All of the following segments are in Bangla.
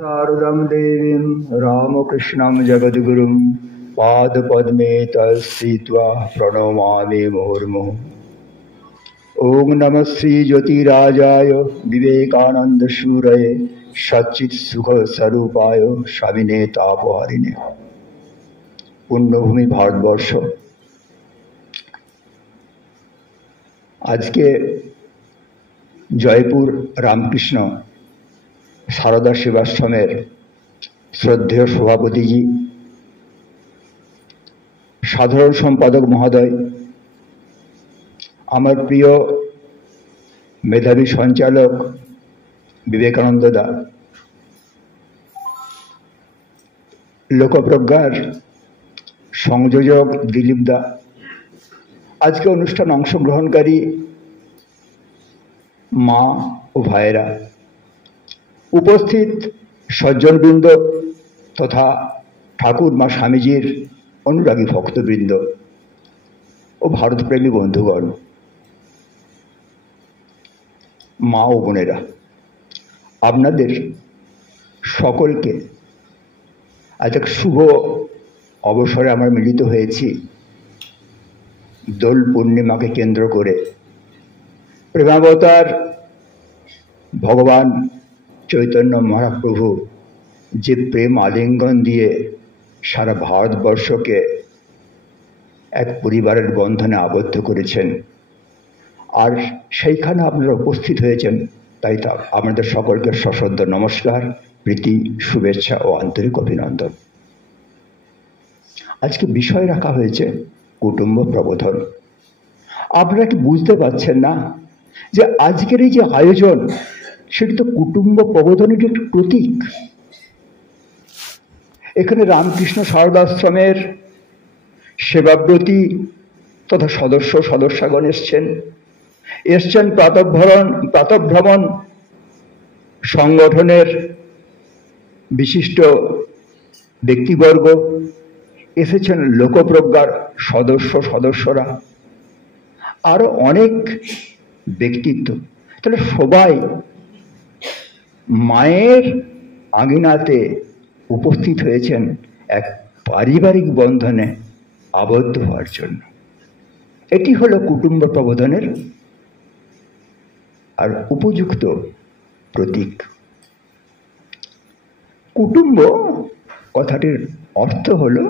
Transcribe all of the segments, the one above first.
शारदां देवीं रामकृष्णं जगद्गुरुं पादपद्मे तत्स्थित्वा प्रणमामि मुहुर्मुहुः। ॐ नमः श्रीज्योतिराजाय विवेकानन्दसूरये सच्चित्सुखस्वरूपाय स्वामिने तापहारिणे। पुण्यभूमि भारतवर्ष, आज के जयपुर रामकृष्ण सारदा सेवाश्रमेर श्रद्धेय सभापति जी, साधारण सम्पादक महोदय, आमार प्रिय मेधावी संचालक विवेकानंद दा, लोकप्रज्ञार संयोजक दिलीप दा, आज के अनुष्ठान अंशग्रहणकारी मा ओ भाईरा, उपस्थित सज्जनबृंद तथा ठाकुर मा स्वामीजीर अनुरागी भक्तबृंद और भारत प्रेमी बंधुगण, मा ओ बोनेरा, आपनादेर सकलके आज एक शुभ अवसरे आमरा मिलित हयेछि। दोल पूर्णिमा के केंद्र करे प्रेमावतार भगवान चैतन्य महाप्रभु जे प्रेम आलिंगन दिए सारा भारतवर्ष के एक परिवारेर बंधने आबद्ध करेছেন और সেইখানে আপনারা উপস্থিত হয়েছেন, তাই তা আপনাদের সকলকে সশ্রদ্ধ নমস্কার, প্রীতি, শুভেচ্ছা ও আন্তরিক অভিনন্দন। আজকে বিষয় রাখা হয়েছে কুটুম্ব প্রবোধন। আপনারা কি বুঝতে পারছেন না যে আজকের এই যে আয়োজন সেটি তো কুটুম্ব প্রবোধনের একটি প্রতীক। এখানে রামকৃষ্ণ শারদাশ্রমের সেবাব্রতী তথা সদস্য সদস্যগণ এসছেন প্রাতঃভ্রমণ সংগঠনের বিশিষ্ট ব্যক্তিবর্গ, এসেছেন লোকপ্রজ্ঞার সদস্যরা, আরো অনেক ব্যক্তিত্ব। তাহলে সবাই মায়ের আঙিনাতে উপস্থিত হয়েছেন এক পারিবারিক বন্ধনে আবদ্ধ হওয়ার জন্য। এটি হলো কুটুম্ব প্রবোধনের আর উপযুক্ত প্রতীক। কুটুম্ব কথাটির অর্থ হলো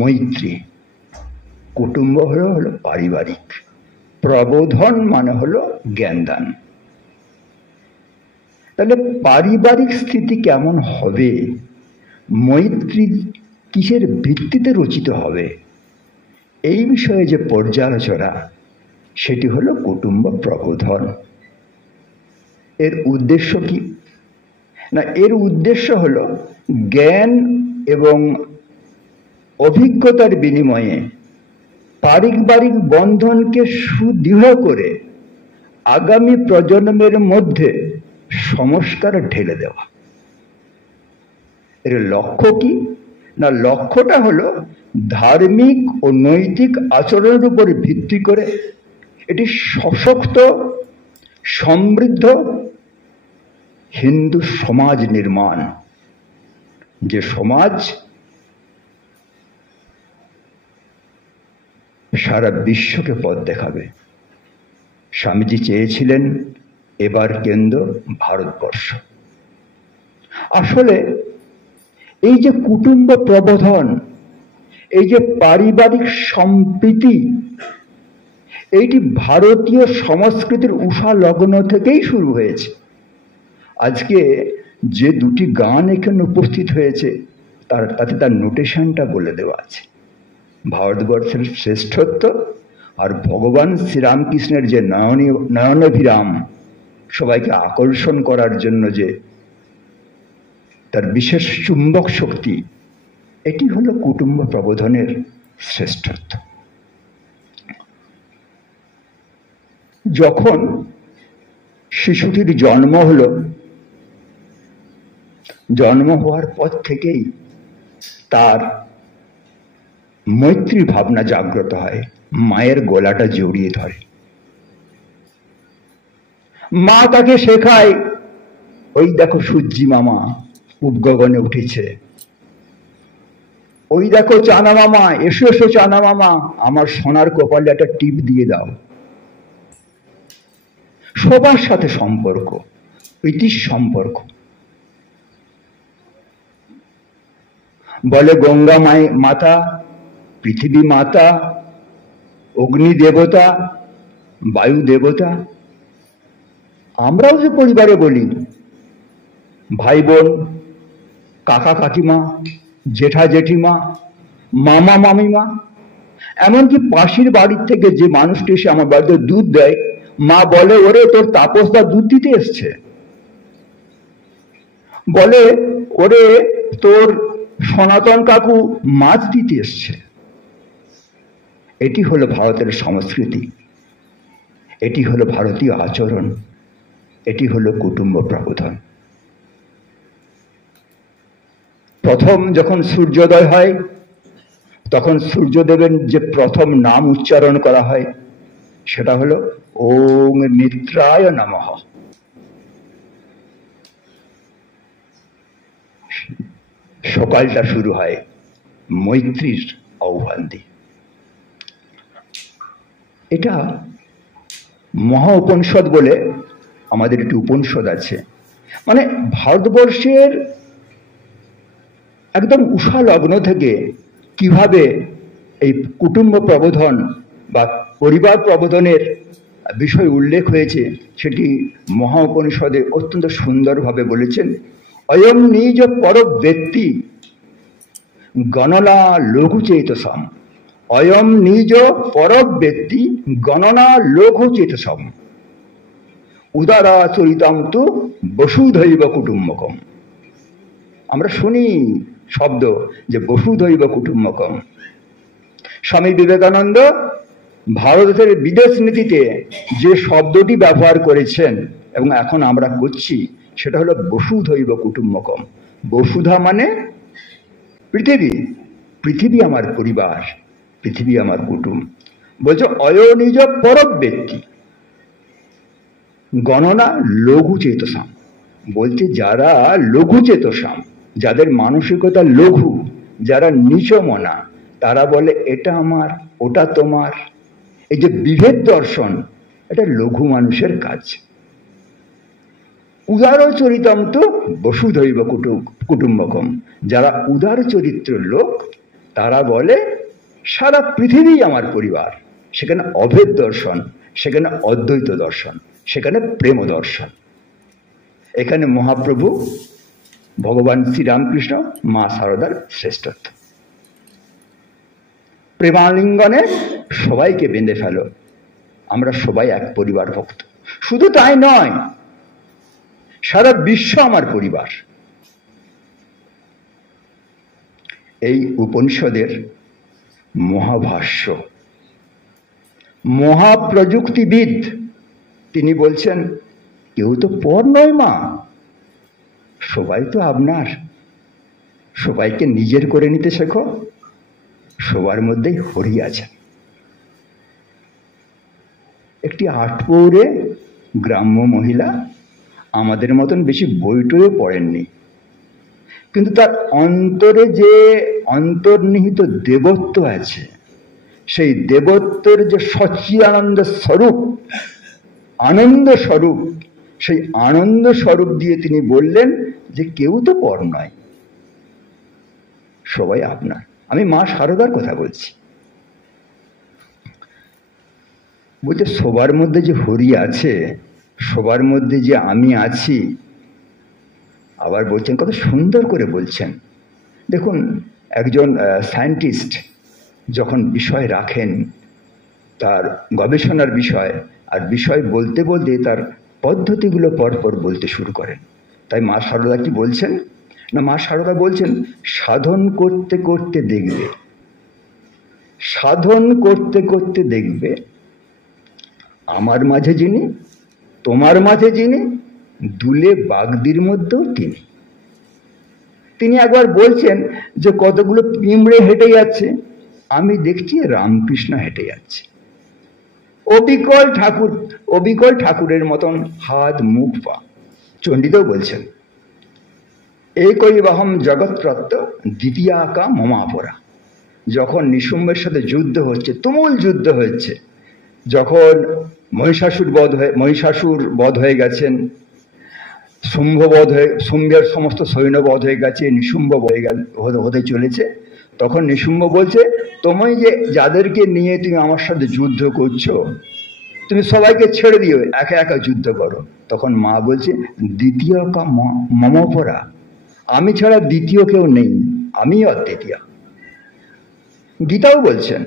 মৈত্রী, কুটুম্ব হলো পারিবারিক, প্রবোধন মানে হলো জ্ঞানদান। তাহলে পারিবারিক স্থিতি কেমন হবে, মৈত্রী কিসের ভিত্তিতে রচিত হবে, এই বিষয়ে যে পর্যালোচনা সেটি হলো কুটুম্ব প্রবোধন। এর উদ্দেশ্য কি না, এর উদ্দেশ্য হলো জ্ঞান এবং অভিজ্ঞতার বিনিময়ে পারিবারিক বন্ধনকে সুদৃঢ় করে আগামী প্রজন্মের মধ্যে সংস্কার ঢেলে দেওয়া। এর লক্ষ্য কি না, লক্ষ্যটা হলো ধার্মিক ও নৈতিক আচরণের উপর ভিত্তি করে এটি সশক্ত সমৃদ্ধ হিন্দু সমাজ নির্মাণ, যে সমাজ সারা বিশ্বকে পথ দেখাবে। স্বামীজি চেয়েছিলেন এবার কেন্দ্র ভারতবর্ষ। আসলে এই যে কুটুম্ব প্রবোধন, এই যে পারিবারিক সম্প্রীতি, এইটি ভারতীয় সংস্কৃতির উষা লগ্ন থেকেই শুরু হয়েছে। আজকে যে দুটি গান এখানে উপস্থিত হয়েছে তাতে তার নোটেশনটা বলে দেওয়া আছে। ভারতবর্ষের শ্রেষ্ঠত্ব আর ভগবান শ্রীরামকৃষ্ণের যে নয়নাভিরাম, সবাইকে আকর্ষণ করার জন্য যে তার বিশেষ চুম্বক শক্তি, এটি হলো কুটুম্ব প্রবোধনের শ্রেষ্ঠত্ব। যখন শিশুটির জন্ম হলো, জন্ম হওয়ার পর থেকেই তার মৈত্রী ভাবনা জাগ্রত হয়, মায়ের গলাটা জড়িয়ে ধরে। মা তাকে শেখায়, ওই দেখো সূর্যি মামা উপগগনে উঠেছে। ওই দেখো চানা মামা, এসো এসো চানা মামা, আমার সোনার কপালে একটা টিপ দিয়ে দাও। সবার সাথে সম্পর্ক, প্রীতির সম্পর্ক। বলে গঙ্গা মাতা, পৃথিবী মাতা, অগ্নি দেবতা, বায়ু দেবতা। আমরাও যে পরিবারে বলি ভাই বোন, কাকা কাকিমা, জেঠা জেঠিমা, মামা মামিমা, এমনকি পাশের বাড়ির থেকে যে মানুষটি এসে আমার বাড়িতে দুধ দেয়, মা বলে ওরে তোর তাপসদা দুধ দিতে এসছে, বলে ওরে তোর সনাতন কাকু মাছ দিতে এসছে। এটি হলো ভারতের সংস্কৃতি, এটি হলো ভারতীয় আচরণ, এটি হলো কুটুম্ব প্রবোধন। প্রথম যখন সূর্যোদয় হয় তখন সূর্যদেবের যে প্রথম নাম উচ্চারণ করা হয় সেটা হলো ওং মিত্রায় নমঃ। সকালটা শুরু হয় মৈত্রীর আহ্বান দিয়ে। এটা মহা উপনিষদ বলে আমাদের একটি উপনিষদ আছে, মানে ভারতবর্ষের একদম উষা লগ্ন থেকে কিভাবে এই কুটুম্ব প্রবোধন বা পরিবার প্রবোধনের বিষয় উল্লেখ হয়েছে সেটি মহা উপনিষদে অত্যন্ত সুন্দরভাবে বলেছেন। অয়ম নিজ পরব্যক্তি গণনা লঘু চেতসম, অয়ম নিজ পরব্যক্তি গণনা লঘু চেতসম, উদারাচরিতম তু বসুধৈব কুটুম্বকম। আমরা শুনি শব্দ যে বসুধৈব কুটুম্বকম। স্বামী বিবেকানন্দ ভারতের বিদেশ নীতিতে যে শব্দটি ব্যবহার করেছেন এবং এখন আমরা করছি সেটা হলো বসুধৈব কুটুম্বকম। বসুধা মানে পৃথিবী, পৃথিবী আমার পরিবার, পৃথিবী আমার কুটুম। বলছে অয়নিজ পরব্যক্তি গণনা লঘু চেতসাম, বলছে যারা লঘু চেতসাম, যাদের মানসিকতা লঘু, যারা নিচমনা, তারা বলে এটা আমার ওটা তোমার। এই যে বিভেদ দর্শন, এটা লঘু মানুষের কাজ। উদার চরিতম তো বসুধৈব কুটুম্বকম, যারা উদার চরিত্রের লোক তারা বলে সারা পৃথিবী আমার পরিবার। সেখানে অভেদ দর্শন, সেখানে অদ্বৈত দর্শন, সেখানে প্রেম দর্শন। এখানে মহাপ্রভু ভগবান শ্রীরামকৃষ্ণ মা শারদার শ্রেষ্ঠত্ব। প্রেমালিঙ্গনে সবাইকে বেঁধে ফেলো, আমরা সবাই এক পরিবার ভক্ত। শুধু তাই নয়, সারা বিশ্ব আমার পরিবার। এই উপনিষদের মহাভাষ্য মহাপ্রযুক্তিবিদ তিনি বলছেন কেউ তো পর নয় মা, সবাই তো আপনার। সবাইকে নিজের করে নিতে শেখো, সবার মধ্যেই হরি আছে। একটি আটপৌরে গ্রাম্য মহিলা, আমাদের মতন বেশি বইটইও পড়েননি, কিন্তু তার অন্তরে যে অন্তর্নিহিত দেবত্ব আছে, সেই দেবত্বের যে সচ্চিদানন্দ স্বরূপ, আনন্দ স্বরূপ, সেই আনন্দ স্বরূপ দিয়ে তিনি বললেন যে কেউ তো পর নয়, সবাই আপনার। আমি মা শারদার কথা বলছি। বলছে সবার মধ্যে যে হরি আছে, সবার মধ্যে যে আমি আছি। আবার বলছেন, কত সুন্দর করে বলছেন। দেখুন, একজন সায়েন্টিস্ট যখন বিষয় রাখেন, তার গবেষণার বিষয়, আর বিষয় বলতে বলতে তার পদ্ধতিগুলো পরপর বলতে শুরু করেন। তাই মা শারদা কি বলছেন না, মা শারদা বলছেন সাধন করতে করতে দেখবে, সাধন করতে করতে দেখবে আমার মাঝে যিনি, তোমার মাঝে যিনি, দুলে বাগদির মধ্যেও তিনি। তিনি একবার বলছেন যে কতগুলো পিঁমড়ে হেঁটে যাচ্ছে, আমি দেখছি রামকৃষ্ণ হেঁটে যাচ্ছে। অবিকল ঠাকুরের মতন হাত মুখ পা। চণ্ডীতেও বলছেন একৈবহম জগৎরত্ত দ্বিতীয়া কা মমাপরা। যখন নিশুম্বের সাথে যুদ্ধ হচ্ছে, তুমুল যুদ্ধ হচ্ছে, যখন মহিষাসুর বধ হয়ে গেছেন, শুম্ভের সমস্ত সৈন্য বধ হয়ে গেছে, নিশুম্ভ হতে চলেছে, তখন নিশুম্ভ বলছে, তুমি যে যাদেরকে নিয়ে তুমি আমার সাথে যুদ্ধ করছো, তুমি সবাইকে ছেড়ে দিও, একা একা যুদ্ধ করো। তখন মা বলছে, দ্বিতীয় কা মমপরা, আমি ছাড়া দ্বিতীয় কেউ নেই, আমি অদ্বিতীয়। গীতাও বলছেন,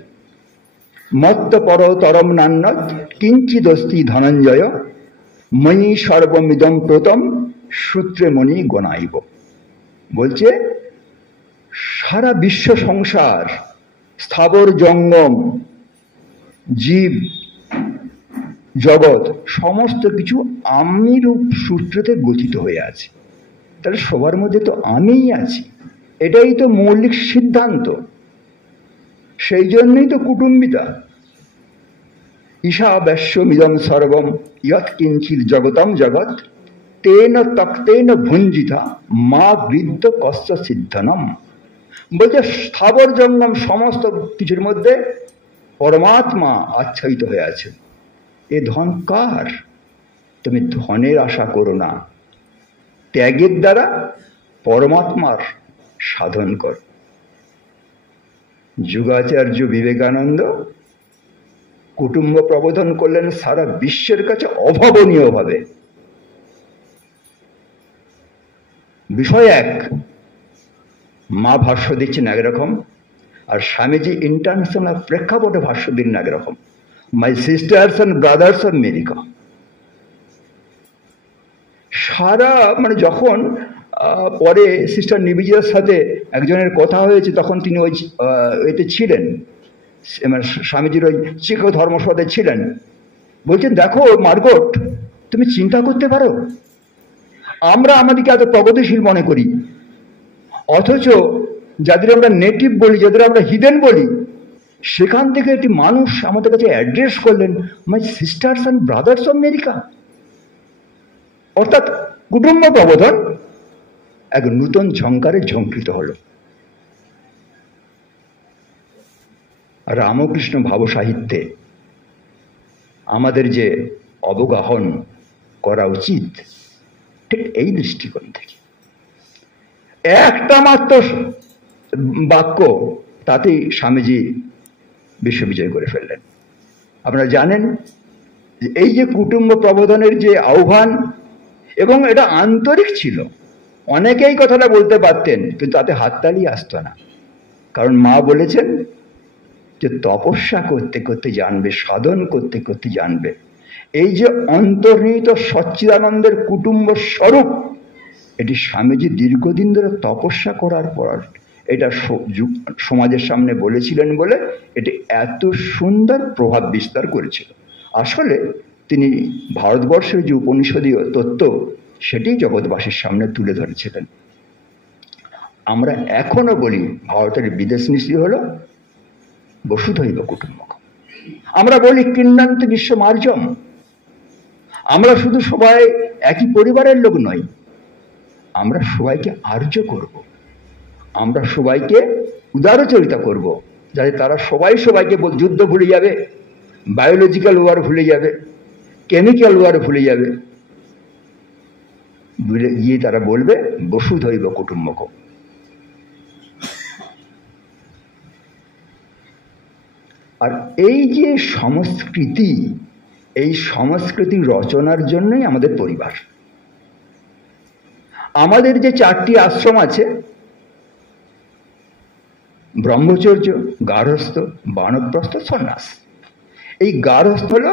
মত্ত পর তরম নান্যত কিঞ্চিদস্তি ধনঞ্জয় ময়ি সর্বমিদম প্রতম সূত্রে মণি গণাইব। বলছে সারা বিশ্ব সংসার, স্থাবর জঙ্গম, জীব জগৎ, সমস্ত কিছু আমি রূপ সূত্রতে গঠিত হয়ে আছে। তাহলে সবার মধ্যে তো আমিই আছি, এটাই তো মৌলিক সিদ্ধান্ত। সেই জন্যই তো কুটুম্বিতা। ঈশাবস্যমিদম সর্বম ইয়ৎ কিঞ্চিৎ জগতম জগৎ তেন তক্তেন ভুঞ্জিতা মা বৃদ্ধ কস্য সিদ্ধনম। বলছে স্থাবর জঙ্গম সমস্ত কিছুর মধ্যে পরমাত্মা আচ্ছাদিত হয়ে আছে। এ ধন কার? তুমি ধনের আশা করো না, ত্যাগের দ্বারা পরমাত্মার সাধন কর। যুগাচার্য বিবেকানন্দ কুটুম্ব প্রবোধন করলেন সারা বিশ্বের কাছে অভাবনীয়ভাবে। বিষয় এক, মা ভাষ্য দিচ্ছেন একরকম, আর স্বামীজি ইন্টারন্যাশনাল প্রেক্ষাপটে ভাষ্য দিন একরকম। My sisters and brothers of America. সারা যখন পরে সিস্টার নিবেদিতার সাথে একজনের কথা হয়েছে, তখন তিনি ওই এতে ছিলেন, স্বামীজির ওই শিখ ধর্মসভাতে ছিলেন। বলছেন, দেখো মার্গট, তুমি চিন্তা করতে পারো, আমরা আমাদেরকে এত প্রগতিশীল মনে করি, অথচ যাদের আমরা নেটিভ বলি, যাদের আমরা হিডেন বলি, সেখান থেকে একটি মানুষ আমাদের কাছে অ্যাড্রেস করলেন, my sisters and brothers of America. অর্থাৎ কুটুম্ব প্রবোধন এক নূতন ঝঙ্কারে ঝঙ্কৃত হল। রামকৃষ্ণ ভাব সাহিত্যে আমাদের যে অবগাহন করা উচিত, ঠিক এই দৃষ্টিকোণ থেকে। একটা মাত্র বাক্য, তাতেই স্বামীজি বিশ্ববিজয় করে ফেললেন। আপনারা জানেন এই যে কুটুম্ব প্রবোধনের যে আহ্বান, এবং এটা আন্তরিক ছিল, অনেকেই কথাটা বলতে পারতেন, কিন্তু তাতে হাততালি আসতো না। কারণ মা বলেছেন যে তপস্যা করতে করতে জানবে, সাধন করতে করতে জানবে। এই যে অন্তর্নিহিত সচ্চিদানন্দের কুটুম্ব স্বরূপ, এটি স্বামীজি দীর্ঘদিন ধরে তপস্যা করার পর এটা সমাজের সামনে বলেছিলেন বলে এটি এত সুন্দর প্রভাব বিস্তার করেছিল। আসলে তিনি ভারতবর্ষের যে উপনিষদীয় তত্ত্ব, সেটি জগৎবাসীর সামনে তুলে ধরেছিলেন। আমরা এখনো বলি ভারতের বিদেশ নীতি হল বসুধৈব কুটুম্বকম। আমরা বলি ক্রীড়ান্ত বিশ্ব মার্জম। আমরা শুধু সবাই একই পরিবারের লোক নই, আমরা সবাইকে আর্য করব, আমরা সবাইকে উদারচরিতা করব, যাতে তারা সবাই সবাইকে যুদ্ধ ভুলে যাবে, বায়োলজিক্যাল ওয়ার ভুলে যাবে, কেমিক্যাল ওয়ার ভুলে যাবে, ভুলে গিয়ে তারা বলবে বসুধৈব কুটুম্বকম। আর এই যে সংস্কৃতি, এই সংস্কৃতি রচনার জন্যই আমাদের পরিবার। আমাদের যে 4টি আশ্রম আছে, ব্রহ্মচর্য, গার্হস্থ, বানপ্রস্থ, সন্ন্যাস। এই গার্হস্থ হল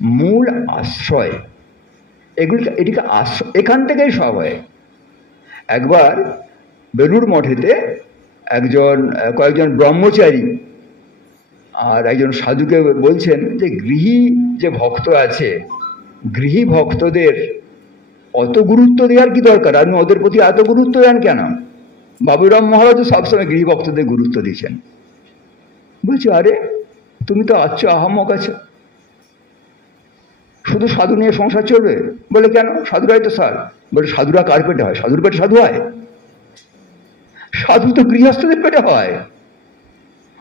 মূল আশ্রয়। এটিকে আশ্রয়, এখান থেকেই সব হয়। একবার বেলুড় মঠেতে কয়েকজন ব্রহ্মচারী আর একজন সাধুকে বলছেন যে গৃহী যে ভক্ত আছে, গৃহী ভক্তদের অত গুরুত্ব দেওয়ার কি দরকার? আপনি ওদের প্রতি এত গুরুত্ব দেন কেন? বাবুরাম মহারাজ সবসময় গৃহী ভক্তদের গুরুত্ব দিয়েছেন। বলছি, আরে তুমি তো আচ্ছ আহাম্মক আছে, শুধু সাধু নিয়ে সংসার চলবে? বলে কেন? সাধুরাই তো স্যার। বলে সাধুরা কার পেটে হয়? সাধুর পেটে সাধু হয়? সাধু তো গৃহস্থদের পেটে হয়।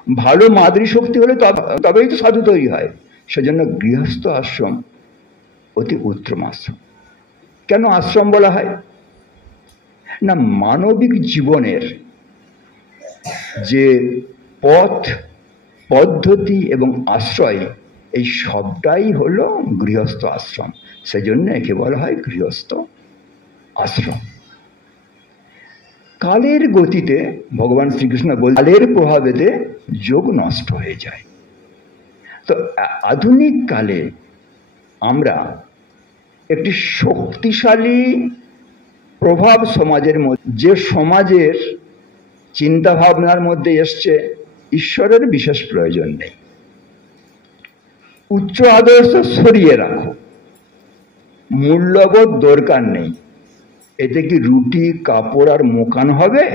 ভালো মাতৃশক্তি হলে তবেই তো সাধু তৈরি হয়। সেজন্য গৃহস্থ আশ্রম অতি উত্তম আশ্রম। কেন আশ্রম বলা হয়? না, মানবিক জীবনের যে পথ, পদ্ধতি এবং আশ্রয়, এই সবটাই হলো গৃহস্থ আশ্রম। সেজন্য একে বলা হয় গৃহস্থ আশ্রম। কালের গতিতে ভগবান শ্রীকৃষ্ণ বলেন, কালের প্রভাবেতে যোগ নষ্ট হয়ে যায়। তো আধুনিক কালে আমরা একটি শক্তিশালী প্রভাব সমাজের মধ্যে, যে সমাজের চিন্তা ভাবনার মধ্যে এসছে ঈশ্বরের বিশেষ প্রয়োজন নেই, উচ্চ আদর্শ সরিয়ে রাখো, মূল্যবোধ দরকার নেই, এতে কি রুটি কাপড় আর মোকান হবে?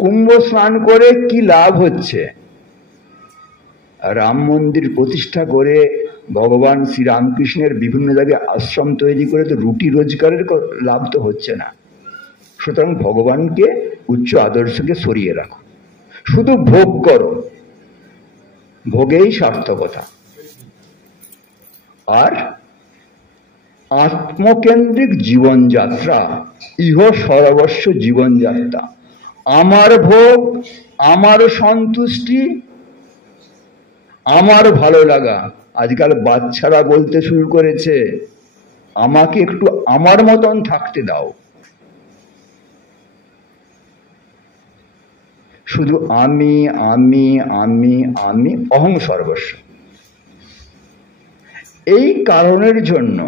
কুম্ভ স্নান করে কি লাভ হচ্ছে? রাম মন্দির প্রতিষ্ঠা করে ভগবান শ্রীরামকৃষ্ণের বিভিন্ন জায়গায় আশ্রম তৈরি করে তো রুটি রোজগারের লাভ তো হচ্ছে না। সুতরাং ভগবানকে, উচ্চ আদর্শকে সরিয়ে রাখো, শুধু ভোগ করো, ভোগেই সার্থকতা। আর আত্মকেন্দ্রিক জীবনযাত্রা, ইহ সর্বস্ব জীবনযাত্রা, আমার ভোগ, আমার সন্তুষ্টি, আমার ভালো লাগা। আজকাল বাচ্চারা বলতে শুরু করেছে, আমাকে একটু আমার মতন থাকতে দাও। শুধু আমি আমি আমি আমি, অহং সর্বস্ব। এই কারণের জন্য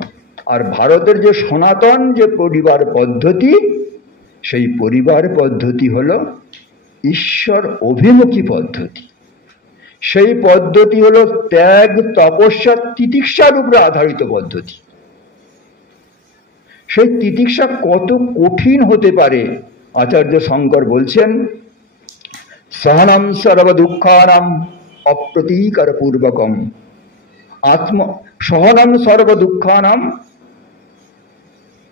আর ভারতের যে সনাতন যে পরিবার পদ্ধতি, সেই পরিবার পদ্ধতি হলো ঈশ্বর অভিমুখী পদ্ধতি। সেই পদ্ধতি হলো ত্যাগ, তপস্যা, তিতিক্ষার উপরে আধারিত পদ্ধতি। সেই তিতিক্ষা কত কঠিন হতে পারে আচার্য শঙ্কর বলছেন, সহনম সর্ব দুঃখানাম অপ্রতীকার পূর্বকম, সহনম সর্ব দুঃখানাম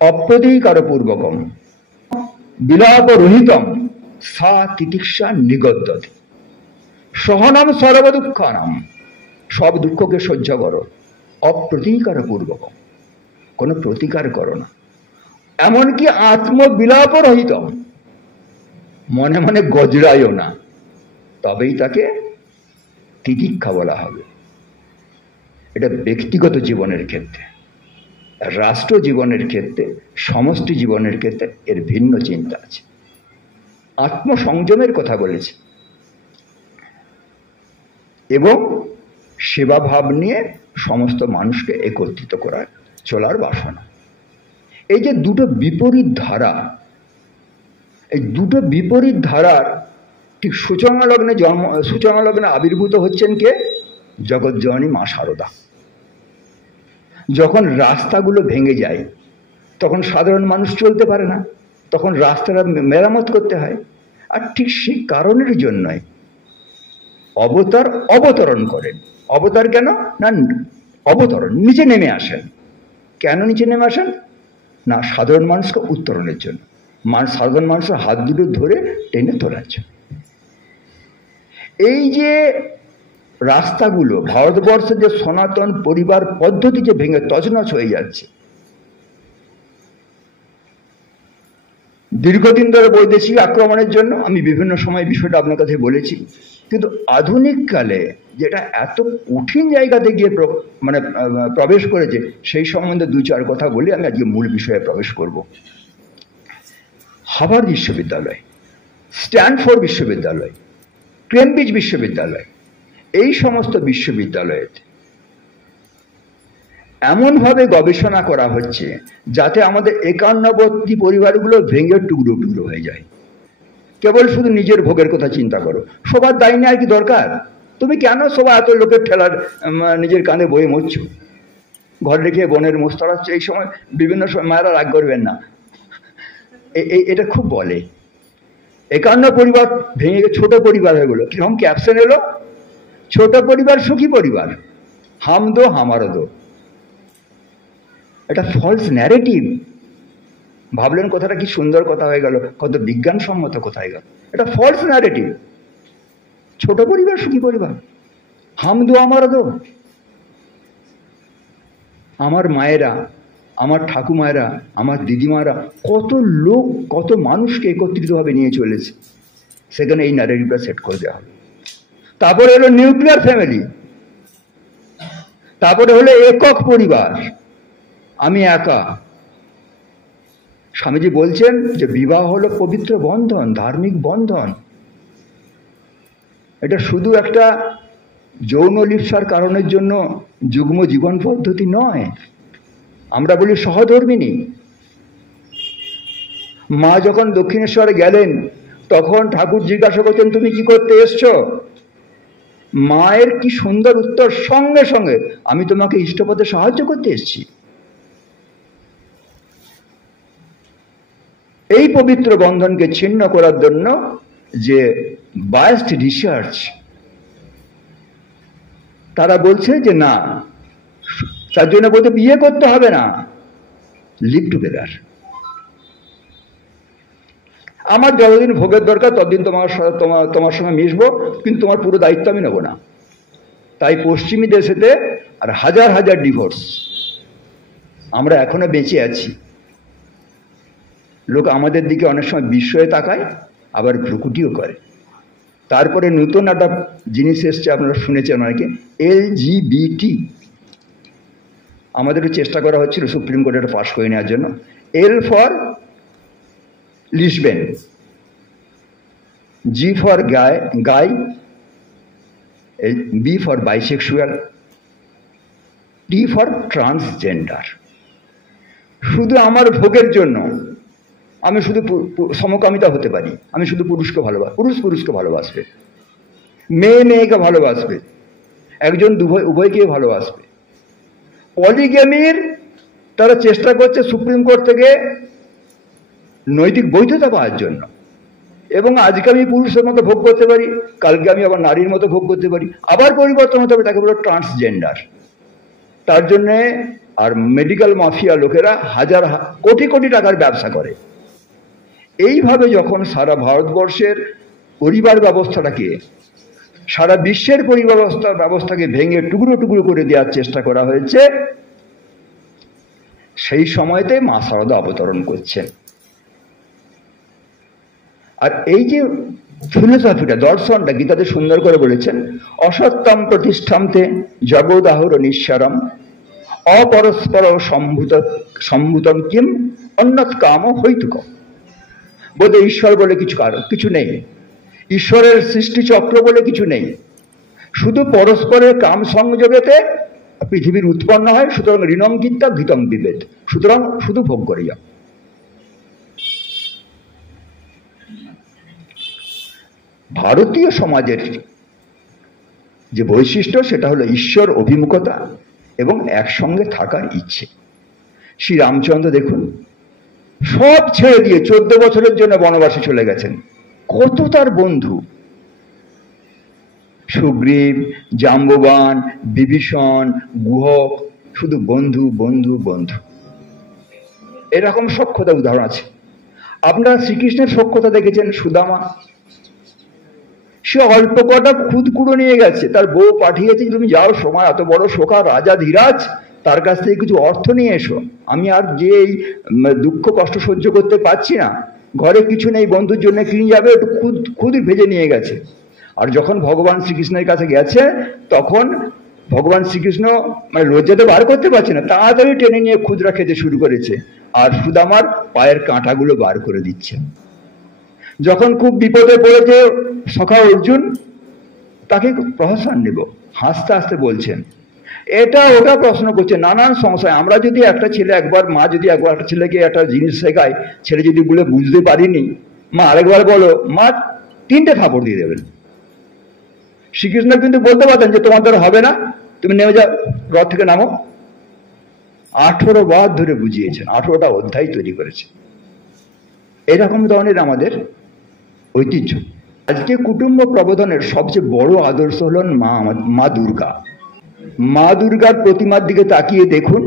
অপ্রতীকার পূর্বকম বিলাপ রহিতম সা তিতিক্ষা নিগদ্যতে। সহনম সর্ব দুঃখানাম, সব দুঃখকে সহ্য করো, অপ্রতীকার পূর্বকম, কোনো প্রতিকার করো না। এমনকি আত্মবিলাপ রহিতম, মনে মনে গজরায়ও না, তবেই তাকে তিতিক্ষা বলা হবে। এটা ব্যক্তিগত জীবনের ক্ষেত্রে, রাষ্ট্র জীবনের ক্ষেত্রে, সমষ্টি জীবনের ক্ষেত্রে এর ভিন্ন চিন্তা আছে। আত্মসংযমের কথা বলেছে এবং সেবাভাব নিয়ে সমস্ত মানুষকে একত্রিত করার চলার বাসনা। এই যে দুটো বিপরীত ধারা, এই দুটো বিপরীত ধারার ঠিক সূচনা লগ্নে আবির্ভূত হচ্ছেন কে? জগৎজননী মা শারদা। যখন রাস্তাগুলো ভেঙে যায় তখন সাধারণ মানুষ চলতে পারে না, তখন রাস্তাটা মেরামত করতে হয়। আর ঠিক সেই কারণের জন্যই অবতরণ করেন। অবতার কেন? না, অবতরণ, নিচে নেমে আসেন। কেন নিচে নেমে আসেন? না, সাধারণ মানুষকে উত্তরণের জন্য, সাধারণ মানুষের হাত দুটো ধরে টেনে তোলার জন্য। এই যে রাস্তাগুলো, ভারতবর্ষের যে সনাতন পরিবার পদ্ধতি যে ভেঙে তছনছ হয়ে যাচ্ছে, দীর্ঘদিন ধরে বৈদেশিক আক্রমণের জন্য আমি বিভিন্ন সময় বিষয়টা আপনার কাছে বলেছি। কিন্তু আধুনিক কালে যেটা এত কঠিন জায়গাতে গিয়ে প্রবেশ করেছে, সেই সম্বন্ধে দু চার কথা বলে আমি আজকে মূল বিষয়ে প্রবেশ করব। হার্ভার্ড বিশ্ববিদ্যালয়, স্ট্যানফোর্ড বিশ্ববিদ্যালয়, কেমব্রিজ বিশ্ববিদ্যালয়, এই সমস্ত বিশ্ববিদ্যালয়েতে এমনভাবে গবেষণা করা হচ্ছে যাতে আমাদের 51টি পরিবারগুলো ভেঙে টুকরো টুকরো হয়ে যায়। কেবল শুধু নিজের ভোগের কথা চিন্তা করো। সবার দায় নেওয়ার কি দরকার? তুমি কেন সবাই এত লোকের ঠেলার নিজের কাঁধে বয়ে মরছো? ঘর রেখে বোনের মোস্তার হচ্ছে। এই সময় বিভিন্ন সময় মায়েরা রাগ করবেন না, এটা খুব বলে। 51 পরিবার ভেঙে ছোট পরিবার হয়ে গেলো। কিরকম ক্যাপশন এলো? ছোট পরিবার সুখী পরিবার, হাম দো হামারো দো। এটা ফলস ন্যারেটিভ। ভাবলেন কথাটা কি সুন্দর কথা হয়ে গেল, কত বিজ্ঞানসম্মত কথা হয়ে গেল। এটা ফলস ন্যারেটিভ। ছোট পরিবার সুখী পরিবার, হাম দো আমার দো। আমার মায়েরা, আমার ঠাকুমায়েরা, আমার দিদিমারা কত লোক, কত মানুষকে একত্রিতভাবে নিয়ে চলেছে, সেখানে এই ন্যারেটিভটা সেট করে দেওয়া হবে। তারপরে হলো নিউক্লিয়ার ফ্যামিলি, তারপরে হলো একক পরিবার, আমি একা। স্বামীজি বলছেন যে বিবাহ হলো পবিত্র বন্ধন, ধার্মিক বন্ধন। এটা শুধু একটা যৌন লিপ্সার কারণের জন্য যুগ্ম জীবন পদ্ধতি নয়, আমরা বলি সহধর্মিনী। মা যখন দক্ষিণেশ্বরে গেলেন তখন ঠাকুর জিজ্ঞাসা করছেন তুমি কি করতে এসছো? মায়ের কি সুন্দর উত্তর, সঙ্গে সঙ্গে আমি তোমাকে ইষ্টপথে সাহায্য করতে এসেছি। এই পবিত্র বন্ধনকে ছিন্ন করার জন্য যে বায়াসড রিসার্চ, তারা বলছে যে না, তার জন্য বলতে বিয়ে করতে হবে না, লিভ টুগেদার। আমার যতদিন ভোগের দরকার ততদিন তোমার সঙ্গে মিশবো, কিন্তু তোমার পুরো দায়িত্ব আমি নেব না। তাই পশ্চিমী দেশেতে আর হাজার হাজার ডিভোর্স। আমরা এখনো বেঁচে আছি। লোক আমাদের দিকে অনেক সময় বিস্ময়ে তাকায়, আবার ভ্রুকুটিও করে। তারপরে নতুন একটা জিনিস এসছে, আপনারা শুনেছেন অনেকে, LGBT। আমাদেরও চেষ্টা করা হচ্ছিল সুপ্রিম কোর্টে এটা পাস করে নেওয়ার জন্য। L for lesbian, G for gay, B for bisexual, T for transgender. শুধু আমার ভোগের জন্য আমি শুধু সমকামিতা হতে পারি, আমি শুধু পুরুষকে ভালোবাসবে, মেয়ে মেয়েকে ভালোবাসবে, একজন উভয়কে ভালোবাসবে। পলিগ্যামির তারা চেষ্টা করছে সুপ্রিম কোর্ট থেকে নৈতিক বৈধতা পাওয়ার জন্য, এবং আজকে আমি পুরুষের মতো ভোগ করতে পারি, কালকে আমি আবার নারীর মতো ভোগ করতে পারি, আবার পরিবর্তন হতে হবে, তাকে বলো ট্রান্সজেন্ডার। তার জন্যে আর মেডিকেল মাফিয়া লোকেরা হাজার কোটি কোটি টাকার ব্যবসা করে। এইভাবে যখন সারা ভারতবর্ষের পরিবার ব্যবস্থাটাকে, সারা বিশ্বের পরিবার ব্যবস্থাকে ভেঙে টুকরো টুকরো করে দেওয়ার চেষ্টা করা হয়েছে, সেই সময়তে মা শারদা অবতরণ করছেন। আর এই যে ফিলোসফিটা, দর্শনটা গীতাতে সুন্দর করে বলেছেন, অসত্যম প্রতিষ্ঠান্তে জগদাহর নিঃস্বরম অপরস্পর সম্ভূতম কিম অন্যৎ কাম হইতুক। বলতে ঈশ্বর বলে কিছু নেই, ঈশ্বরের সৃষ্টিচক্র বলে কিছু নেই, শুধু পরস্পরের কাম সংযোগেতে পৃথিবীর উৎপন্ন হয়। সুতরাং ঋণং গীতা ঘৃতং বিভেদ, সুতরাং শুধু ভোগ করে যাও। ভারতীয় সমাজের যে বৈশিষ্ট্য সেটা হলো ঈশ্বর অভিমুখতা এবং একসঙ্গে থাকার ইচ্ছে। শ্রী রামচন্দ্র দেখুন, সব ছেড়ে দিয়ে 14 বছরের জন্য বনবাসে চলে গেছেন। কত তার বন্ধু, সুগ্রীব, জাম্ববান, বিভীষণ, গুহক, শুধু বন্ধু বন্ধু বন্ধু। এরকম সখ্যতা উদাহরণ আছে। আপনারা শ্রীকৃষ্ণের সখ্যতা দেখেছেন, সুদামা। সে অল্প কটা খুদকুড়ো নিয়ে গেছে, তার বউ পাঠিয়েছে, তুমি যাও, সময় এত বড় শোকা রাজা ধীরাজ, তার কাছ থেকে কিছু অর্থ নিয়ে এসো, আমি আর যে এই দুঃখ কষ্ট সহ্য করতে পারছি না, ঘরে কিছু নেই, বন্ধুর জন্য কিনে যাবে, একটু খুদ ভেজে নিয়ে গেছে। আর যখন ভগবান শ্রীকৃষ্ণের কাছে গেছে তখন ভগবান শ্রীকৃষ্ণ লজ্জাতে বার করতে পারছে না, তাড়াতাড়ি টেনে নিয়ে ক্ষুদ্রা খেতে শুরু করেছে, আর সুদামার পায়ের কাঁটাগুলো বার করে দিচ্ছে। যখন খুব বিপদে পড়েছে সখা অর্জুন, তাকে প্রহসন নেব, হাসতে হাসতে বলছেন, এটা ওটা প্রশ্ন করছে, নানান সংশয়। আমরা যদি একটা ছেলে মা যদি একবার একটা ছেলেকে একটা জিনিস শেখায়, ছেলে যদি বলে বুঝতে পারিনি, মা আরেকবার বলো, মা 3টে থাপড় দিয়ে দেবেন। শ্রীকৃষ্ণ কিন্তু বলতে পারতেন যে তোমার দ্বারা হবে না, তুমি নেমে যাও, রথ থেকে নামো। 18 বার ধরে বুঝিয়েছেন, 18টা অধ্যায় তৈরি করেছে। এরকম ধরনের আমাদের ঐতিহ্য। আজকে কুটুম্ব প্রবোধনের সবচেয়ে বড় আদর্শ হলেন মা দুর্গা। মা দুর্গার প্রতিমার দিকে তাকিয়ে দেখুন,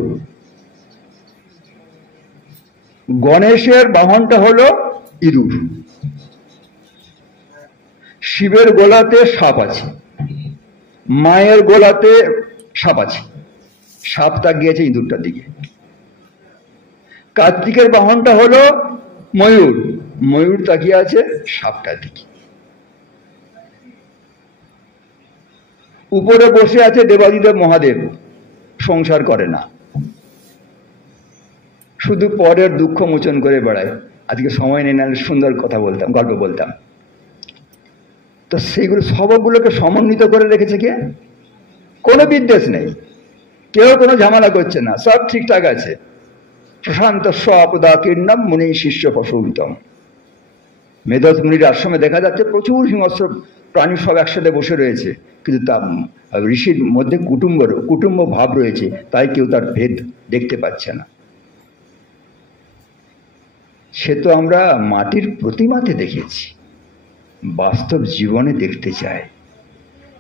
গণেশের বাহনটা হলো ইঁদুর, শিবের গোলাতে সাপ আছে, মায়ের গোলাতে সাপ আছে, সাপটা গিয়েছে ইঁদুরটার দিকে। কার্তিকের বাহনটা হলো ময়ূর, ময়ূর তাকিয়ে আছে সাপটার দিকে। উপরে বসে আছে দেবাদিদেব মহাদেব, সংসার করে না, শুধু পরের দুঃখ মোচন করে বেড়ায়। আজকে সময় নেই, নাহলে সুন্দর কথা বলতাম, গল্প বলতাম। তো সেইগুলো সবগুলোকে সমন্বিত করে রেখেছে কে? কোনো বিদ্বেষ নেই, কেউ কোনো ঝামেলা করছে না, সব ঠিকঠাক আছে। প্রশান্ত স্বপদা কীর্ণম মুনি শিষ্য পশুতম। মেধস মুনির আশ্রমে দেখা যাচ্ছে প্রচুর হিংস্র প্রাণী সব একসাথে বসে রয়েছে, কিন্তু তা ঋষির মধ্যে কুটুম্ব ভাব রয়েছে, তাই কেউ তার ভেদ দেখতে পাচ্ছে না। সে তো আমরা মাটির প্রতিমাতে দেখেছি, বাস্তব জীবনে দেখতে চায়,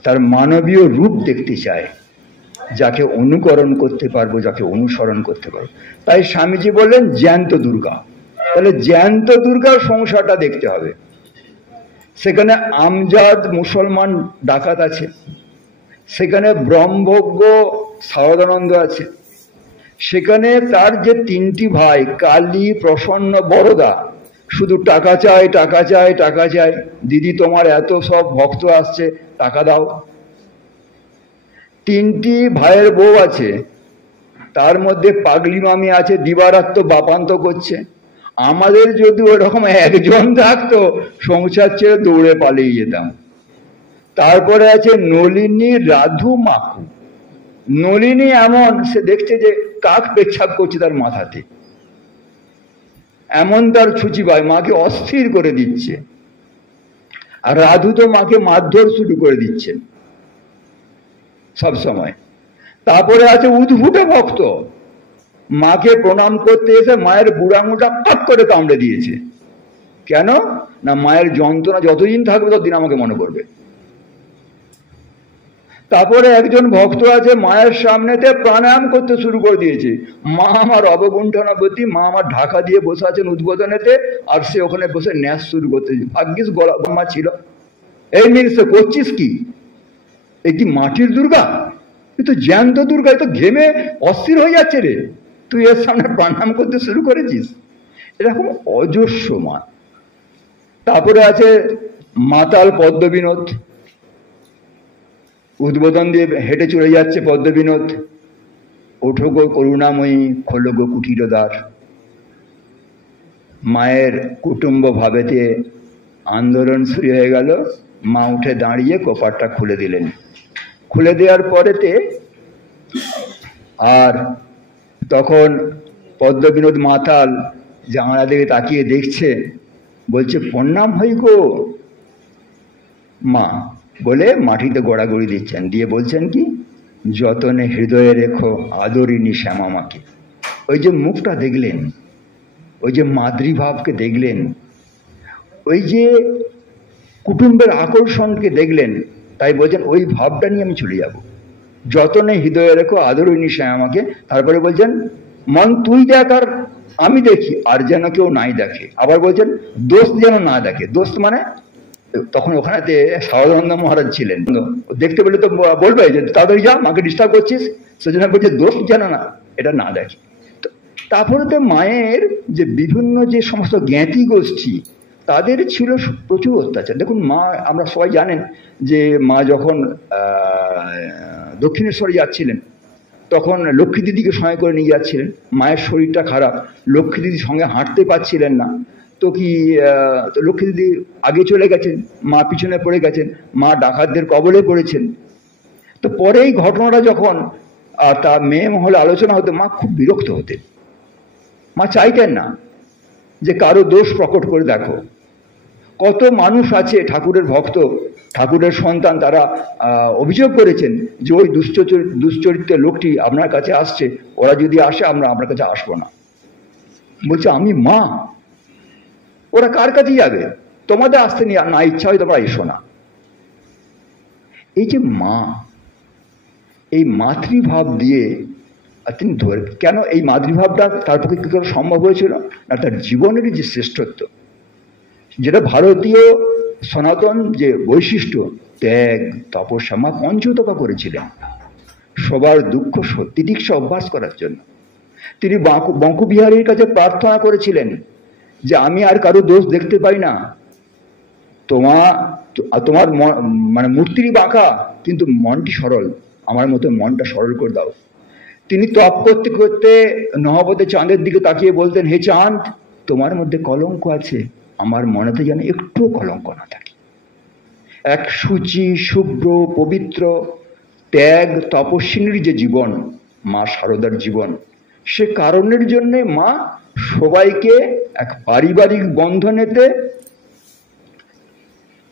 তার মানবীয় রূপ দেখতে চায়, যাকে অনুকরণ করতে পারবো, যাকে অনুসরণ করতে পারবো। তাই স্বামীজি বললেন জ্যান্ত দুর্গা। তাহলে জ্যান্ত দুর্গার সংসারটা দেখতে হবে। সেখানে আমজাদ মুসলমান ডাকাত আছে, সেখানে ব্রহ্মজ্ঞ শারদানন্দ আছে, সেখানে তার যে তিনটি ভাই কালী, প্রসন্ন, বরদা, শুধু টাকা চায় টাকা চায় টাকা চায়। দিদি তোমার এত সব ভক্ত আসছে, টাকা দাও। তিনটি ভাইয়ের বউ আছে, তার মধ্যে পাগলি মামি আছে, দিবারাত্র বাপান্ত করছে। আমাদের যদি ওরকম একজন থাকতো, সংসার ছেড়ে দৌড়ে পালিয়ে যেতাম। তারপরে আছে নলিনী, রাধু, মাকু। নলিনী এমন, সে দেখছে যে কাক পেচ্ছাপ করছে তার মাথাতে, এমন তার ছুচি পায়, মাকে অস্থির করে দিচ্ছে। আর রাধু তো মাকে মারধর শুরু করে দিচ্ছেন সব সময়। তারপরে আছে উদ্ভুটে ভক্ত, মাকে প্রণাম করতে এসে মায়ের বুড়াঙ্গুটা পাট করে কামড়ে দিয়েছে। কেন না, মায়ের যন্ত্রণা যতদিন থাকবে ততদিন আমাকে মনে করবে। তারপরে একজন ভক্ত আছে, মায়ের সামনেতে প্রাণায়াম করতে শুরু করে দিয়েছে। মা আমার অবগুণ্ঠনাবতী, মা আমার ঢাকা দিয়ে বসে আছেন উদ্বোধনেতে, আর সে ওখানে বসে ন্যাস শুরু করতে। ভাগ্যিস গলা ছিল। এই মিনিস করছিস কি? এই কি মাটির দুর্গা? এ তো জ্যান্ত দুর্গা, এ তো ঘেমে অস্থির হয়ে যাচ্ছে রে, তুই এর সামনে প্রাণায়াম করতে শুরু করেছিস। এরকম অজস্র মা। তারপরে আছে মাতাল পদ্মবিনোদ, উদ্বোধন দিয়ে হেঁটে চলে যাচ্ছে পদ্মবিনোদ। ওঠো গো করুণাময়ী, খোলো গো কুটিরদ্বার। মায়ের কুটুম্ব ভাবেতে আন্দোলন শুরু হয়ে গেল। মা উঠে দাঁড়িয়ে কপারটা খুলে দিলেন। খুলে দেওয়ার পরেতে আর তখন পদ্মবিনোদ মাতাল জানালা দিকে তাকিয়ে দেখছে, বলছে প্রণাম হই গো মা বলে মাটিতে গড়াগড়ি দিচ্ছেন, দিয়ে বলছেন কি, যতনে হৃদয়ে রেখো আদরিনী শ্যামামাকে। ওই যে মুখটা দেখলেন, ওই যে মাতৃভাবকে দেখলেন, ওই যে কুটুম্বের আকর্ষণকে দেখলেন, তাই বলছেন ওই ভাবটা নিয়ে আমি চলে যাব। যতনে হৃদয়ে রেখো আদরিনী শ্যামামাকে। তারপরে বলছেন মন তুই দেখ আর আমি দেখি, আর যেন কেউ নাই দেখে। আবার বলছেন দোস্ত যেন না দেখে। দোস্ত মানে তখন ওখানেতে শারদানন্দ মহারাজ ছিলেন, দেখতে পেলে তো বলবে যে তাড়াতাড়ি যা, মাকে ডিস্টার্ব করছিস। সেজন্য বলছে দোস্ত যেন না, এটা না দেখে। তারপরে তো মায়ের যে বিভিন্ন যে সমস্ত জ্ঞাতি গোষ্ঠী, তাদের ছিল প্রচুর অত্যাচার। দেখুন মা, আমরা সবাই জানেন যে মা যখন দক্ষিণেশ্বরে যাচ্ছিলেন, তখন লক্ষ্মী দিদিকে সঙ্গে করে নিয়ে যাচ্ছিলেন। মায়ের শরীরটা খারাপ, লক্ষ্মী দিদির সঙ্গে হাঁটতে পারছিলেন না। তো কি লক্ষ্মী দিদি আগে চলে গেছেন, মা পিছনে পড়ে গেছেন, মা ডাকাতদের কবলে পড়েছেন। তো পরে এই ঘটনাটা যখন তার মেয়ে মহলে আলোচনা হতো, মা খুব বিরক্ত হতেন। মা চাইতেন না যে কারো দোষ প্রকট করে দেখো। কত মানুষ আছে ঠাকুরের ভক্ত, ঠাকুরের সন্তান, তারা অভিযোগ করেছেন যে ওই দুশ্চরিত্রের লোকটি আপনার কাছে আসছে, ওরা যদি আসে আমরা আপনার কাছে আসবো না। বলছে আমি মা, ওরা কার কাছে যাবে? তোমাদের আসতে না ইচ্ছা হয় তোমরা এসো না। এই যে মা, এই মাতৃভাব দিয়ে আর তিনি ধরে কেন এই মাতৃভাবটা তার পক্ষে কী করে সম্ভব হয়েছিল? না তার জীবনেরই যে শ্রেষ্ঠত্ব, যেটা ভারতীয় সনাতন যে বৈশিষ্ট্য, ত্যাগ, তপস্যা, মা পঞ্চতপা করেছিলেন সবার দুঃখ তিতিক্ষা অভ্যাস করার জন্য। তিনি বাঁকুবিহারীর কাছে প্রার্থনা করেছিলেন যে আমি আর কারো দোষ দেখতে পাই না, তোমার মানে মূর্তিরই বাঁকা কিন্তু মনটি সরল, আমার মতো মনটা সরল করে দাও। তিনি তপ করতে করতে নহবতে চাঁদের দিকে তাকিয়ে বলতেন, হে চাঁদ, তোমার মধ্যে কলঙ্ক আছে, আমার মনেতে যেন একটু কলঙ্ক না থাকে। এক শুচি, শুভ্র, পবিত্র, ত্যাগ, তপস্বিনীর যে জীবন, মা শারদার জীবন, সে কারণের জন্যে মা সবাইকে এক পারিবারিক বন্ধনেতে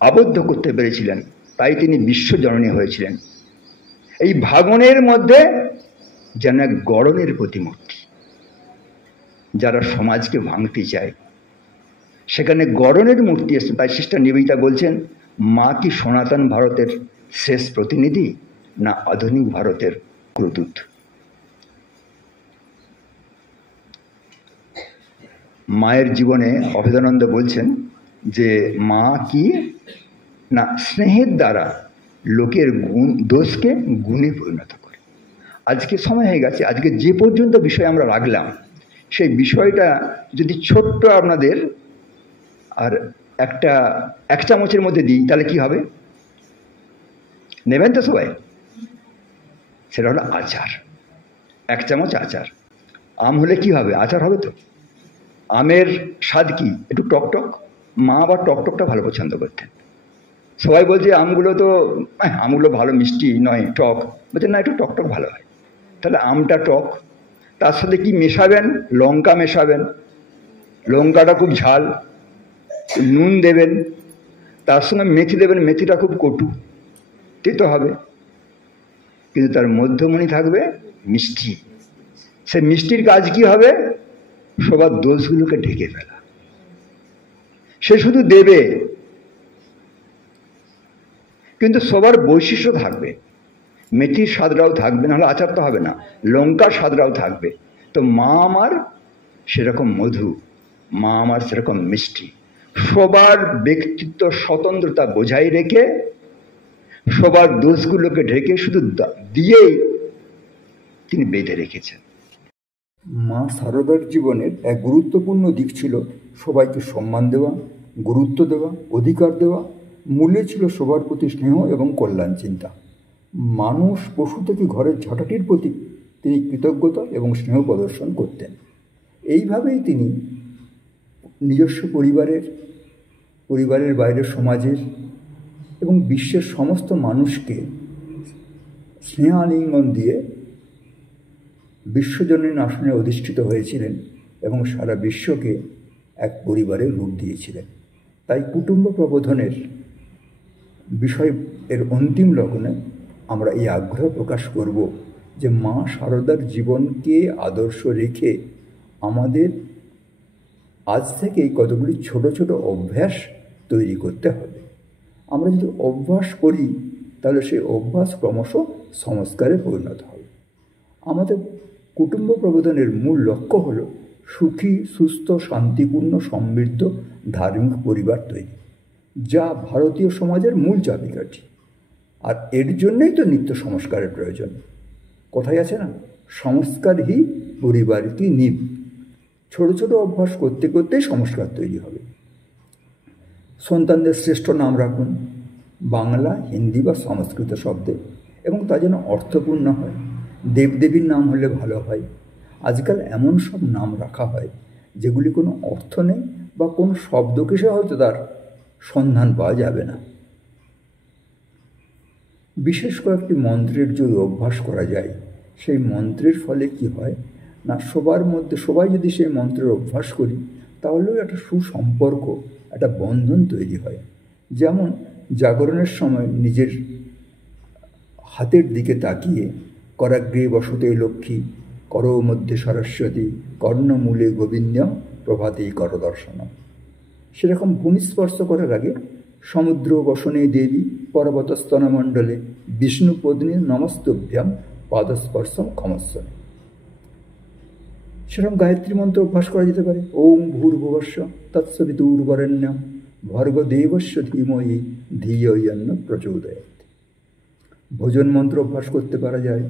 আবদ্ধ করতে পেরেছিলেন, তাই তিনি বিশ্বজননী হয়েছিলেন। এই ভাঙনের মধ্যে যেন এক গড়নের প্রতিমূর্তি। যারা সমাজকে ভাঙতে চায় সেখানে গড়নের মূর্তি এসে, তাই সিস্টার নিবেদিতা বলছেন, মা কি সনাতন ভারতের শেষ প্রতিনিধি না আধুনিক ভারতের ক্রুদূত? মায়ের জীবনে অভেদানন্দ বলছেন যে মা কি না স্নেহের দ্বারা লোকের দোষকে গুণে পরিণত করে। আজকে সময় হয়ে গেছে, আজকে যে পর্যন্ত বিষয় আমরা রাখলাম সেই বিষয়টা যদি ছোট্ট আপনাদের আর এক চামচের মধ্যে দিই তাহলে কি হবে? নেবেন তো সবাই? সেটা হলো আচার। এক চামচ আচার। আম হলে কি হবে? আচার হবে তো। আমের স্বাদ কি? একটু টকটক। মা আবার টকটকটা ভালো পছন্দ করতেন। সবাই বলছে আমগুলো ভালো মিষ্টি নয়, টক। বলছে না, একটু টকটক ভালো হয়। তাহলে আমটা টক, তার সাথে কি মেশাবেন? লঙ্কা মেশাবেন, লঙ্কাটা খুব ঝাল, নুন দেবেন, তার সঙ্গে মেথি দেবেন, মেথিটা খুব কটু, তেতো হবে, কিন্তু তার মধ্যমণি থাকবে মিষ্টি। সে মিষ্টির কাজ কি হবে? সবার দোষগুলোকে ঢেকে ফেলা। সে শুধু দেবে কিন্তু সবার বৈশিষ্ট্য থাকবে, মেথির স্বাদটাও থাকবে, নাহলে আচার তো হবে না, লঙ্কার স্বাদটাও থাকবে। তো মা আমার সেরকম মধু, মা আমার সেরকম মিষ্টি। সবার ব্যক্তিত্ব স্বতন্ত্রতা বোঝাই রেখে সবার দোষগুলোকে ঢেকে শুধু দিয়েই তিনি বেঁধে রেখেছেন। মা শারদার জীবনের এক গুরুত্বপূর্ণ দিক ছিল সবাইকে সম্মান দেওয়া, গুরুত্ব দেওয়া, অধিকার দেওয়া। মূলে ছিল সবার প্রতি স্নেহ এবং কল্যাণ চিন্তা। মানুষ, পশু থেকে ঘরের ঝাঁটাটির প্রতি তিনি কৃতজ্ঞতা এবং স্নেহ প্রদর্শন করতেন। এইভাবেই তিনি নিজস্ব পরিবারের বাইরের সমাজের এবং বিশ্বের সমস্ত মানুষকে স্নেহালিঙ্গন দিয়ে বিশ্বজনীন আসনে অধিষ্ঠিত হয়েছিলেন এবং সারা বিশ্বকে এক পরিবারের রূপ দিয়েছিলেন। তাই কুটুম্ব প্রবোধনের বিষয় এর অন্তিম লগ্নে আমরা এই আগ্রহ প্রকাশ করব যে মা শারদার জীবনকে আদর্শ রেখে আমাদের আজ থেকেই কতগুলি ছোট ছোট অভ্যাস তৈরি করতে হবে। আমরা যদি অভ্যাস করি তাহলে সেই অভ্যাস ক্রমশ সংস্কারে পরিণত হবে। আমাদের কুটুম্ব প্রবোধনের মূল লক্ষ্য হল সুখী, সুস্থ, শান্তিপূর্ণ, সমৃদ্ধ ধার্মিক পরিবার তৈরি, যা ভারতীয় সমাজের মূল চাবিকাঠি। আর এর জন্যই তো নিত্য সংস্কারের প্রয়োজন। কথাই আছে না, সংস্কারই পরিবার কি নিব। ছোট ছোট অভ্যাস করতে করতেই সংস্কার তৈরি হবে। সন্তানদের শ্রেষ্ঠ নাম রাখুন, বাংলা, হিন্দি বা সংস্কৃত শব্দে, এবং তা যেন অর্থপূর্ণ হয়। দেবদেবীর নাম হলে ভালো হয়। আজকাল এমন সব নাম রাখা হয় যেগুলি কোনো অর্থ নেই বা কোনো শব্দকোষে হয়তো তার সন্ধান পাওয়া যাবে না। বিশেষ কয়েকটি মন্ত্রের যদি অভ্যাস করা যায়, সেই মন্ত্রের ফলে কি হয় না, সবাই যদি সেই মন্ত্রের অভ্যাস করি তাহলেও একটা সুসম্পর্ক, একটা বন্ধন তৈরি হয়। যেমন জাগরণের সময় নিজের হাতের দিকে তাকিয়ে করাগ্রে বসতে লক্ষ্মী, কর মধ্যে সরস্বতী, কর্ণমূলে গোবিন্দম, প্রভাতেই করদর্শনম। সেরকম ভূমিস্পর্শ করার আগে সমুদ্র বসনে দেবী, পর্বতস্তনমণ্ডলে বিষ্ণু পত্নী নমস্তভ্যাম, পাদস্পর্শম ক্ষমস্বনে। সেরকম গায়ত্রী মন্ত্র অভ্যাস করা যেতে পারে। ওম ভূর্ভুবস্য তৎসবিতুর্বরেণ্যং ভর্গদেবস্য ধীমহি ধিয়ো ইয়ন্ন প্রচোদয়াৎ। ভোজন মন্ত্র অভ্যাস করতে পারা যায়।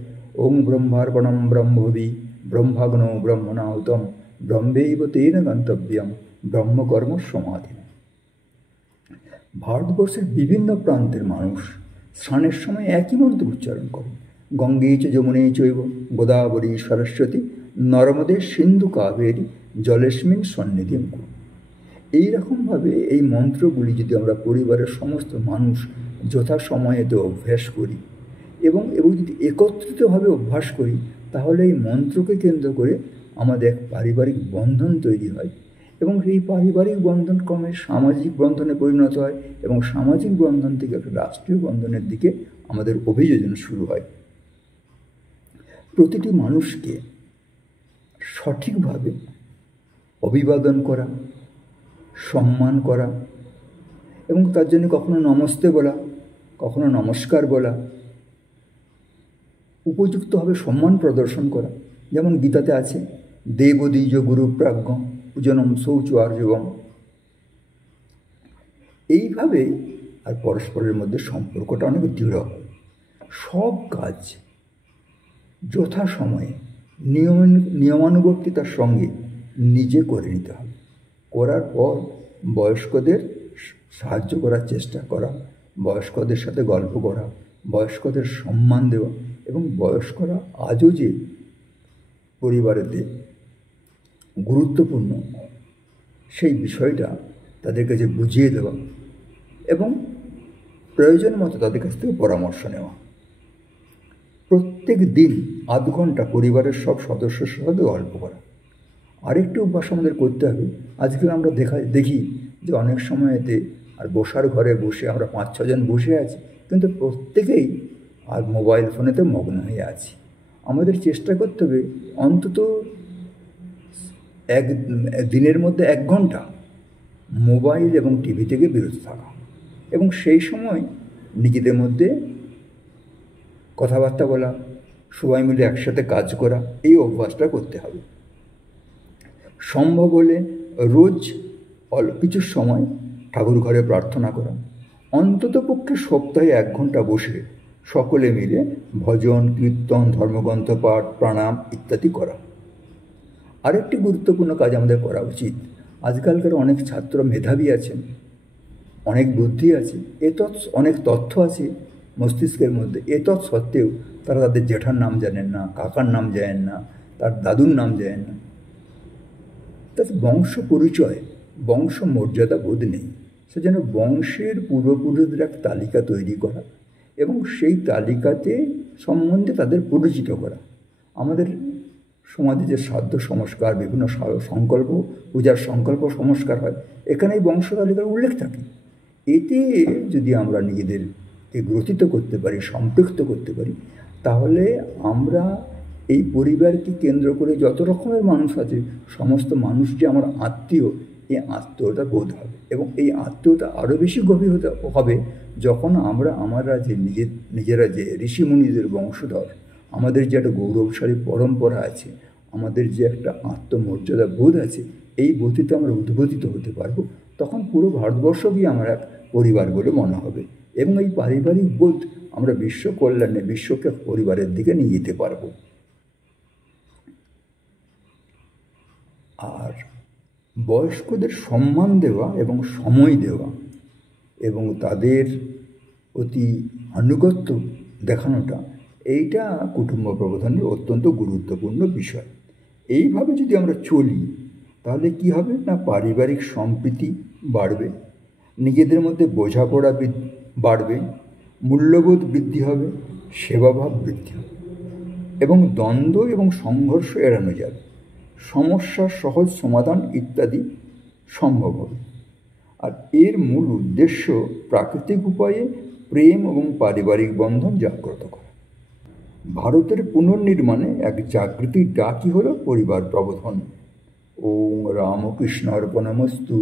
ওং ব্রহ্মার্পণম ব্রহ্মভি ব্রহ্মাগ্নৌ ব্রহ্মণাহুতম ব্রহ্মৈব তেন গন্তব্যম ব্রহ্মকর্ম সমাধি। ভারতবর্ষের বিভিন্ন প্রান্তের মানুষ স্নানের সময় একই মন্ত্র উচ্চারণ করেন। গঙ্গে চ যমুনে চৈব গোদাবরী সরস্বতী নর্মদে সিন্ধু কাবেরী জলেস্মিন সন্নিধিম কুরু। এইরকমভাবে এই মন্ত্রগুলি যদি আমরা পরিবারের সমস্ত মানুষ যথাসময়েতে অভ্যাস করি এবং যদি একত্রিতভাবে অভ্যাস করি, তাহলে এই মন্ত্রকে কেন্দ্র করে আমাদের এক পারিবারিক বন্ধন তৈরি হয় এবং এই পারিবারিক বন্ধন ক্রমে সামাজিক বন্ধনে পরিণত হয় এবং সামাজিক বন্ধন থেকে একটা রাষ্ট্রীয় বন্ধনের দিকে আমাদের অভিযোজন শুরু হয়। প্রতিটি মানুষকে সঠিকভাবে অভিবাদন করা, সম্মান করা এবং তার জন্য কখনো নমস্তে বলা, কখনো নমস্কার বলা, উপযুক্তভাবে সম্মান প্রদর্শন করা। যেমন গীতাতে আছে দেবদ্বিজ গুরু প্রাজ্ঞ পূজনম শৌচ আর্যবম। এইভাবে আর পরস্পরের মধ্যে সম্পর্কটা অনেক দৃঢ় হয়। সব কাজ যথাসময়ে নিয়মানুবর্তিতার সঙ্গে নিজে করে নিতে হবে। করার পর বয়স্কদের সাহায্য করার চেষ্টা করা, বয়স্কদের সাথে গল্প করা, বয়স্কদের সম্মান দেওয়া এবং বয়স্করা আজও যে পরিবারেতে গুরুত্বপূর্ণ সেই বিষয়টা তাদের কাছে বুঝিয়ে দেওয়া এবং প্রয়োজন মতো তাদের কাছ থেকে পরামর্শ নেওয়া। প্রত্যেক দিন আধ ঘন্টা পরিবারের সব সদস্যের সাথে গল্প করা। আরেকটি অভ্যাস আমাদের করতে হবে। আজকাল আমরা দেখি যে অনেক সময়তে আর বসার ঘরে বসে আমরা 5-6 জন বসে আছি, কিন্তু প্রত্যেকেই আর মোবাইল ফোনেতে মগ্ন হয়ে আছি। আমাদের চেষ্টা করতে হবে অন্তত দিনের মধ্যে 1 ঘন্টা মোবাইল এবং টিভি থেকে বিরত থাকা এবং সেই সময় নিজেদের মধ্যে কথাবার্তা বলা, সবাই মিলে একসাথে কাজ করা, এই অভ্যাসটা করতে হবে। সম্ভব হলে রোজ কিছু সময় ঠাকুর ঘরে প্রার্থনা করা, অন্ততপক্ষে সপ্তাহে 1 ঘন্টা বসে সকলে মিলে ভজন, কীর্তন, ধর্মগ্রন্থ পাঠ, প্রাণায়াম ইত্যাদি করা। আরেকটি গুরুত্বপূর্ণ কাজ আমাদের করা উচিত। আজকালকার অনেক ছাত্র মেধাবী আছেন, অনেক বুদ্ধি আছে, অনেক তথ্য আছে মস্তিষ্কের মধ্যে। সত্ত্বেও তারা তাদের জেঠার নাম জানেন না, কাকার নাম জানেন না, তার দাদুর নাম জানেন না। তাতে বংশ পরিচয়, বংশ মর্যাদা বোধ নেই। সেজন্য বংশের পূর্বপুরুষদের এক তালিকা তৈরি করা এবং সেই তালিকাতে সম্বন্ধে তাদের পরিচিত করা। আমাদের সমাজে যে শ্রাদ্ধ সংস্কার, বিভিন্ন সংকল্প, পূজার সংকল্প সংস্কার হয়, এখানে এই বংশ তালিকার উল্লেখ থাকে। এতে যদি আমরা নিজেদেরকে গ্রথিত করতে পারি, সম্পৃক্ত করতে পারি, তাহলে আমরা এই পরিবারকে কেন্দ্র করে যত রকমের মানুষ আছে, সমস্ত মানুষ যে আমার আত্মীয়, এই আত্মীয়তা বোধ হবে এবং এই আত্মীয়তা আরও বেশি গভীর হবে যখন আমরা যে নিজেরা যে ঋষিমুনিদের বংশধর, আমাদের যে একটা গৌরবশালী পরম্পরা আছে, আমাদের যে একটা আত্মমর্যাদা বোধ আছে, এই বোধিতে আমরা উদ্বোধিত হতে পারবো। তখন পুরো ভারতবর্ষকেই আমার এক পরিবার বলে মনে হবে এবং এই পারিবারিক বোধ আমরা বিশ্ব কল্যাণে, বিশ্বকে পরিবারের দিকে নিয়ে যেতে পারবো। আর বয়স্কদের সম্মান দেওয়া এবং সময় দেওয়া এবং তাদের প্রতি আনুগত্য দেখানোটা, এইটা কুটুম্ব প্রবর্ধনের অত্যন্ত গুরুত্বপূর্ণ বিষয়। এইভাবে যদি আমরা চলি তাহলে কি হবে না, পারিবারিক সম্প্রীতি বাড়বে, নিজেদের মধ্যে বোঝাপড়া বাড়বে, মূল্যবোধ বৃদ্ধি হবে, সেবাভাব বৃদ্ধি হবে এবং দ্বন্দ্ব এবং সংঘর্ষ এড়ানো যাবে, সমস্যার সহজ সমাধান ইত্যাদি সম্ভব হবে। আর এর মূল উদ্দেশ্য প্রাকৃতিক উপায়ে প্রেম এবং পারিবারিক বন্ধন জাগ্রত করা। ভারতের পুনর্নির্মাণে এক জাগৃতির ডাকই হল পরিবার প্রবোধন। ওম রামকৃষ্ণ অর্পণমস্তু।